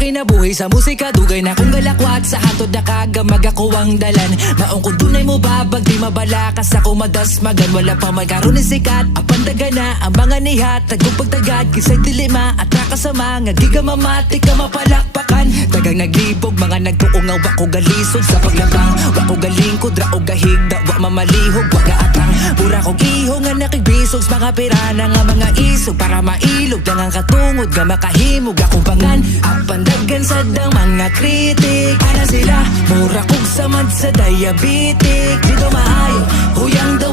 kinabuhi sa musika, dugay na kong galakwat. Sa hantod na kagamag ako ang dalan. Maong ko dunay mo babag, di mabalakas ako madasmagan. Wala pa magkaroon ni sikat, apandaga na ang mga nihat. Tagong pagtagad, kisay dilima at nakasama. Nga giga mamati ka mapalakpakan. Tagang naglibog, mga nagtuungaw ako galisod sa paglabang. Wako galingkod, rao gahigda, wa mamalihog, wa gaatang. Pura kong ihong nga nakigbisog sa mga pirana nga mga isog. Para mailog lang ang katungod, nga makahimog akong pangan. Apandagan sa dang mga kritik. Ana sila, mura kong samad sa diabetic. Dito maayo, huyang daw